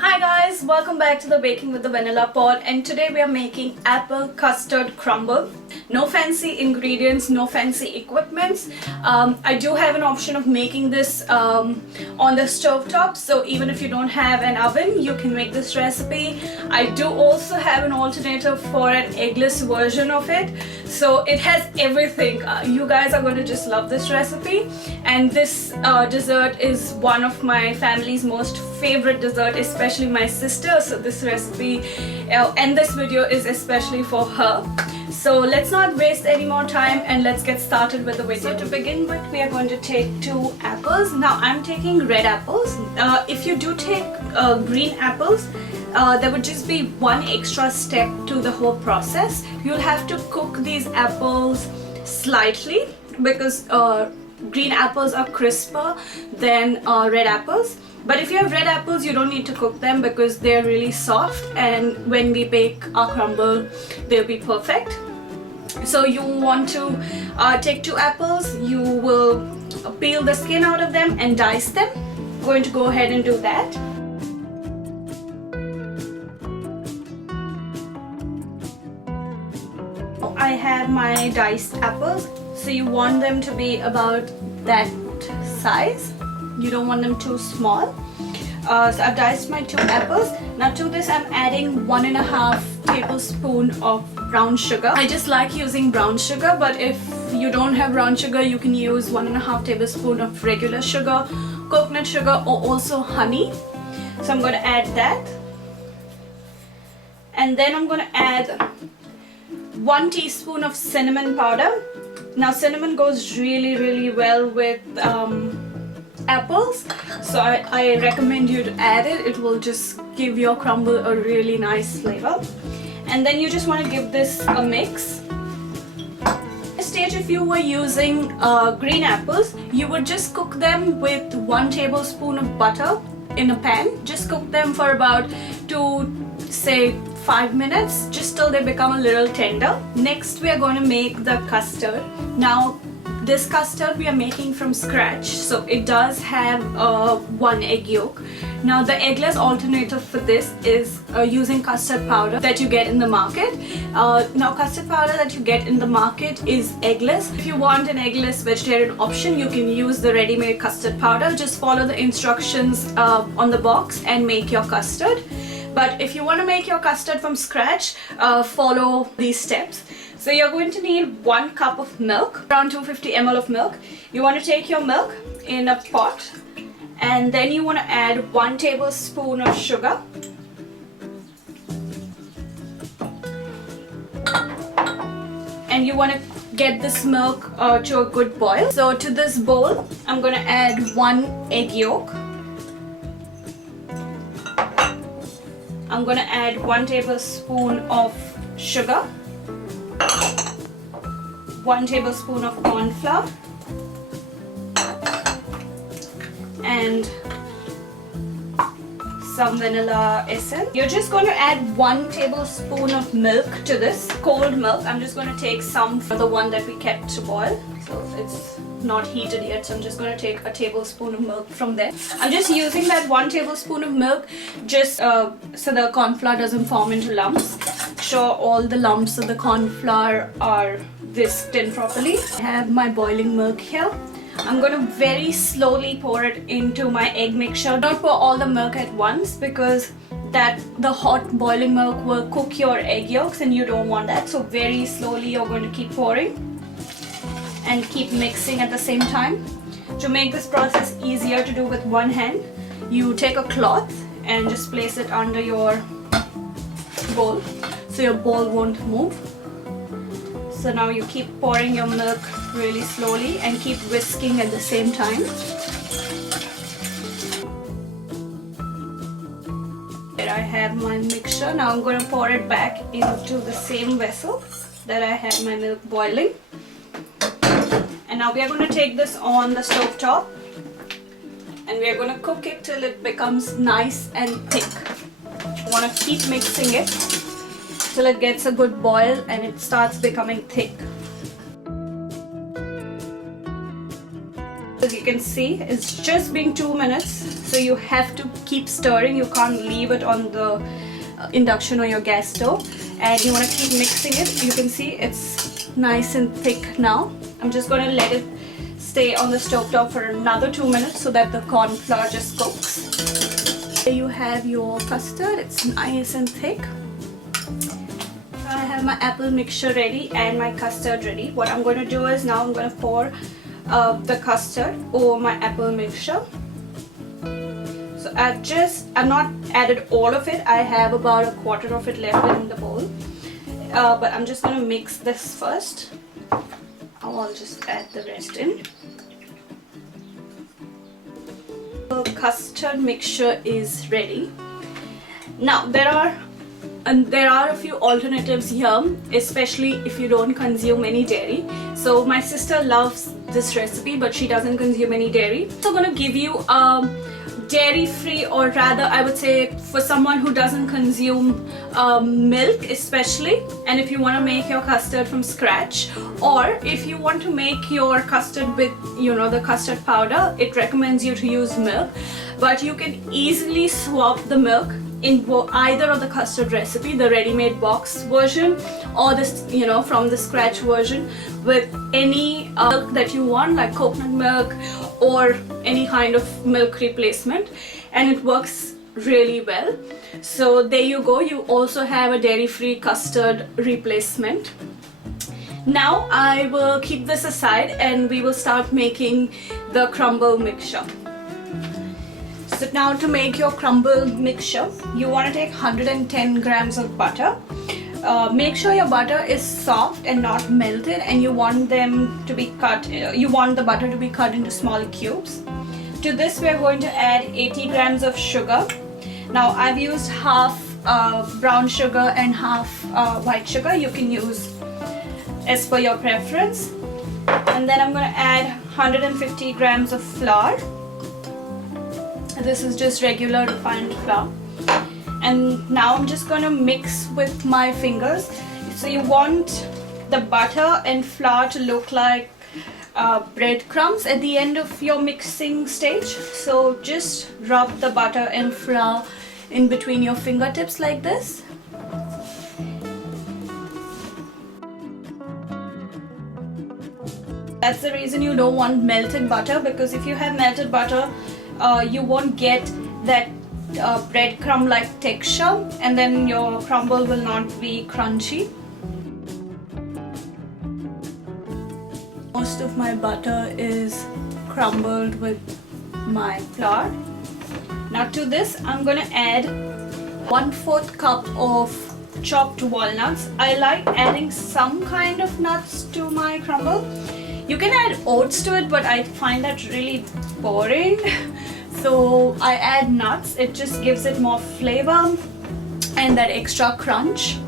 Hi guys, welcome back to the Baking with the Vanilla Pod, and today we are making apple custard crumble. No fancy ingredients, no fancy equipments. I do have an option of making this on the stove top, so even if you don't have an oven, you can make this recipe. I do also have an alternative for an eggless version of it, so it has everything. You guys are going to just love this recipe, and this dessert is one of my family's most favorite dessert, especially my sister, so this recipe and this video is especially for her. So let's not waste any more time and let's get started with the video. So to begin with, we are going to take 2 apples. Now I'm taking red apples. If you do take green apples, there would just be one extra step to the whole process. You'll have to cook these apples slightly because green apples are crisper than red apples. But if you have red apples, you don't need to cook them because they're really soft, and when we bake our crumble, they'll be perfect. So you want to take 2 apples, you will peel the skin out of them and dice them. I'm going to go ahead and do that. I have my diced apples, so you want them to be about that size. You don't want them too small. So I've diced my 2 apples. Now to this I'm adding 1.5 tablespoon of brown sugar. I just like using brown sugar, but if you don't have brown sugar, you can use 1.5 tablespoon of regular sugar, coconut sugar, or also honey. So I'm going to add that. And then I'm going to add 1 teaspoon of cinnamon powder. Now cinnamon goes really well with apples, so I recommend you to add it. It will just give your crumble a really nice flavor. And then you just want to give this a mix. At this stage, if you were using green apples, you would just cook them with 1 tablespoon of butter in a pan. Just cook them for about 5 minutes, just till they become a little tender. Next we are going to make the custard. Now this custard we are making from scratch, so it does have 1 egg yolk. Now the eggless alternative for this is using custard powder that you get in the market. Now custard powder that you get in the market is eggless. If you want an eggless vegetarian option, you can use the ready-made custard powder. Just follow the instructions on the box and make your custard. But if you want to make your custard from scratch, follow these steps. So you're going to need 1 cup of milk, around 250 ml of milk. You want to take your milk in a pot, and then you want to add 1 tablespoon of sugar. And you want to get this milk to a good boil. So to this bowl, I'm going to add 1 egg yolk. I'm going to add 1 tablespoon of sugar, 1 tablespoon of cornflour, and some vanilla essence. You're just going to add 1 tablespoon of milk to this, cold milk. I'm just going to take some for the one that we kept to boil. So it's not heated yet, so I'm just going to take a tablespoon of milk from there. I'm just using that 1 tablespoon of milk just so the cornflour doesn't form into lumps. Sure, all the lumps of the cornflour are whisked in properly. I have my boiling milk here. I'm going to very slowly pour it into my egg mixture. Don't pour all the milk at once because the hot boiling milk will cook your egg yolks and you don't want that. So very slowly you're going to keep pouring and keep mixing at the same time. To make this process easier to do with one hand, you take a cloth and just place it under your bowl so your bowl won't move. So now you keep pouring your milk really slowly and keep whisking at the same time. Here I have my mixture. Now I'm going to pour it back into the same vessel that I had my milk boiling. And now we are going to take this on the stove top and we are going to cook it till it becomes nice and thick. You want to keep mixing it till it gets a good boil and it starts becoming thick. As you can see, it's just been 2 minutes so you have to keep stirring. You can't leave it on the induction or your gas stove, and you want to keep mixing it. You can see it's nice and thick now. I'm just going to let it stay on the stove top for another 2 minutes so that the corn flour just cooks. Here you have your custard. It's nice and thick. I have my apple mixture ready and my custard ready. What I'm going to do is now I'm going to pour the custard over my apple mixture. So I've not added all of it. I have about a quarter of it left in the bowl. But I'm just going to mix this first. I'll just add the rest in. The custard mixture is ready. Now there are a few alternatives here, especially if you don't consume any dairy. So my sister loves this recipe, but she doesn't consume any dairy. So I'm going to give you dairy-free, or rather I would say for someone who doesn't consume milk especially, and if you want to make your custard from scratch, or if you want to make your custard with the custard powder, it recommends you to use milk, but you can easily swap the milk in either of the custard recipe, the ready-made box version or this from the scratch version, with any milk that you want, like coconut milk or any kind of milk replacement, and it works really well. So there you go, you also have a dairy-free custard replacement. Now I will keep this aside and we will start making the crumble mixture. So now to make your crumble mixture, you want to take 110 grams of butter. Make sure your butter is soft and not melted, and you want them to be cut. You want the butter to be cut into small cubes. To this we are going to add 80 grams of sugar. Now I've used half brown sugar and half white sugar. You can use as per your preference. And then I'm going to add 150 grams of flour. This is just regular refined flour. And now I'm just going to mix with my fingers. So you want the butter and flour to look like breadcrumbs at the end of your mixing stage. So just rub the butter and flour in between your fingertips like this. That's the reason you don't want melted butter, because if you have melted butter, you won't get that breadcrumb like texture, and then your crumble will not be crunchy. Most of my butter is crumbled with my flour. Now to this I'm going to add 1/4 cup of chopped walnuts. I like adding some kind of nuts to my crumble. You can add oats to it, but I find that really boring. So I add nuts. It just gives it more flavor and that extra crunch.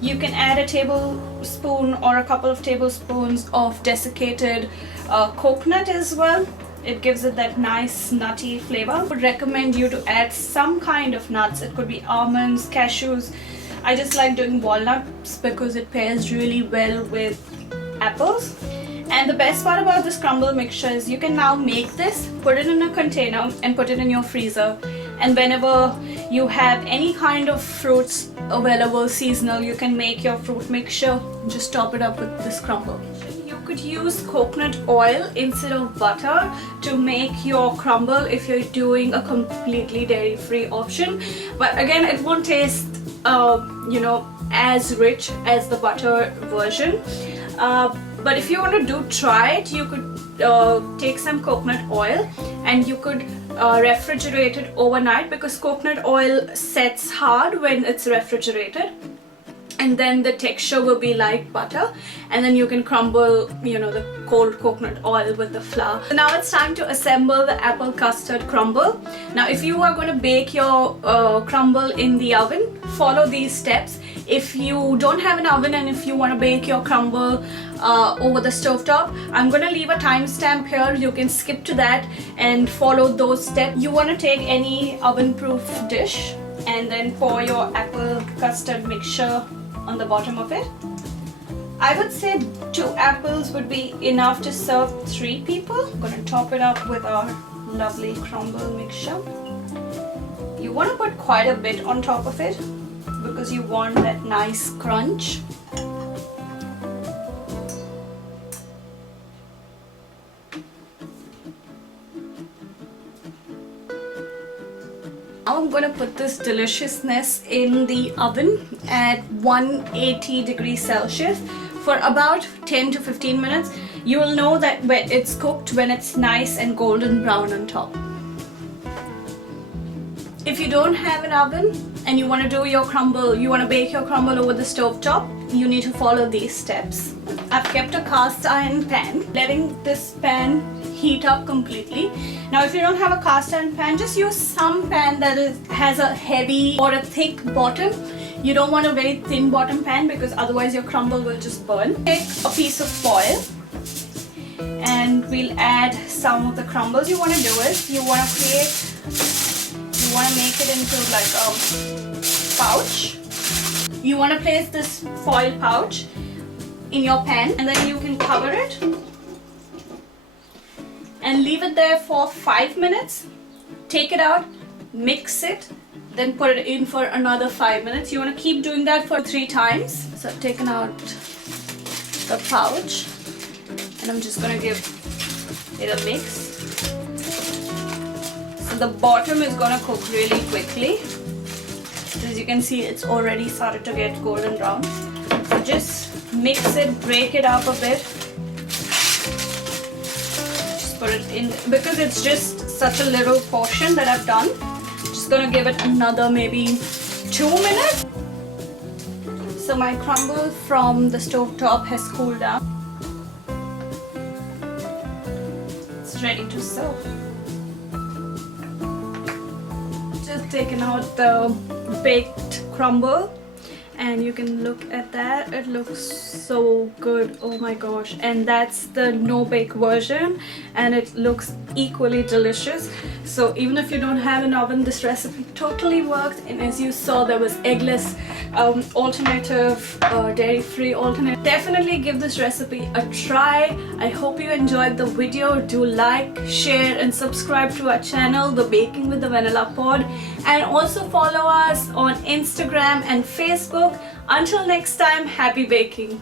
You can add a tablespoon or a couple of tablespoons of desiccated coconut as well. It gives it that nice nutty flavor. I would recommend you to add some kind of nuts. It could be almonds, cashews. I just like doing walnuts because it pairs really well with apples. And the best part about this crumble mixture is you can now make this, put it in a container and put it in your freezer, and whenever you have any kind of fruits available seasonal, you can make your fruit mixture, just top it up with this crumble. You could use coconut oil instead of butter to make your crumble if you're doing a completely dairy-free option, but again it won't taste as rich as the butter version. But if you want to try it, you could take some coconut oil and you could refrigerate it overnight, because coconut oil sets hard when it's refrigerated, and then the texture will be like butter, and then you can crumble the cold coconut oil with the flour. So now it's time to assemble the apple custard crumble. Now if you are going to bake your crumble in the oven, follow these steps. If you don't have an oven and if you want to bake your crumble over the stove top, I'm going to leave a timestamp here. You can skip to that and follow those steps. You want to take any oven-proof dish and then pour your apple custard mixture on the bottom of it. I would say 2 apples would be enough to serve 3 people. I'm going to top it up with our lovely crumble mixture. You want to put quite a bit on top of it because you want that nice crunch. Now I'm going to put this deliciousness in the oven at 180 degrees Celsius for about 10 to 15 minutes. You will know that when it's cooked when it's nice and golden brown on top. If you don't have an oven and you want to do your crumble, you want to bake your crumble over the stove top, you need to follow these steps. I've kept a cast iron pan, letting this pan heat up completely. Now if you don't have a cast iron pan, just use some pan that has a heavy or a thick bottom. You don't want a very thin bottom pan because otherwise your crumble will just burn. Take a piece of foil and we'll add some of the crumbles. You want to do is you want to make it into like a pouch. You want to place this foil pouch in your pan and then you can cover it and leave it there for 5 minutes. Take it out, mix it, then put it in for another 5 minutes. You want to keep doing that for 3 times. So I've taken out the pouch and I'm just going to give it a mix. So the bottom is going to cook really quickly. As you can see, it's already started to get golden brown. So just mix it, break it up a bit. Just put it in, because it's just such a little portion that I've done. Just gonna give it another maybe 2 minutes. So my crumble from the stove top has cooled down. It's ready to serve. Just taken out the baked crumble and you can look at that. It looks so good, oh my gosh. And that's the no bake version and it looks equally delicious. So even if you don't have an oven, this recipe totally works. And as you saw, there was eggless alternative, dairy-free alternative. Definitely give this recipe a try. I hope you enjoyed the video. Do like, share and subscribe to our channel, The Baking with the Vanilla Pod, and also follow us on Instagram and Facebook. Until next time, happy baking!